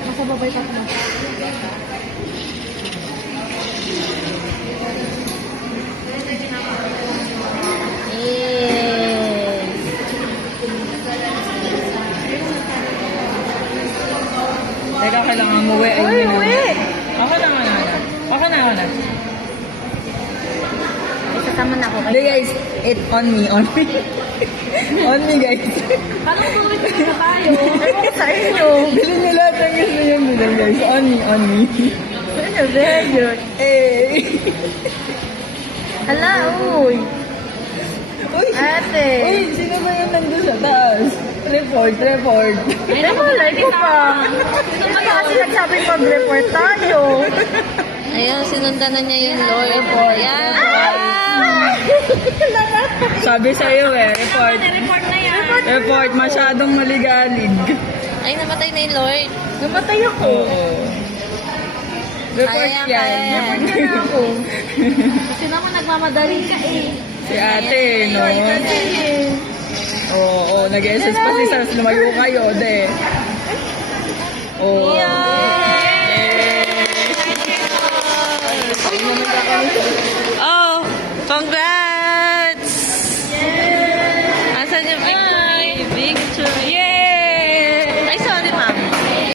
nasa babay ka mo. Teka, kailangan umuwi. Uy, uwi! Ako na. Isasama na ako Hindi guys, it on me. On me guys. Paano tuloy na tayo? Ewan ko sa inyo. Bilhin nyo lahat ng gusto nyo bilhin guys. On me. Ano, very good. Eh. Hala, uy. Uy, Ate. uy, sino ba yung nandun sa taas? Report. Ay, namalay ko pa. Ano kasi nagsabing mag-report tayo? Ayun, sinundan na niya yung lawyer po. Ayan. Sabi sa'yo report. Report na yan. Report, masyadong maligalig. Ay, namatay na yung lawyer. Namatay ako. Oo. Report Kaya yan. yan. Namatay na ako. Kasi naman nagmamadali ka eh. Si ate, no? Ay, kasi eh. Oo, nag-SS pa si Sars. Lumayo kayo, de. Oo. Oh, congrats! Asan yung victory? Victory!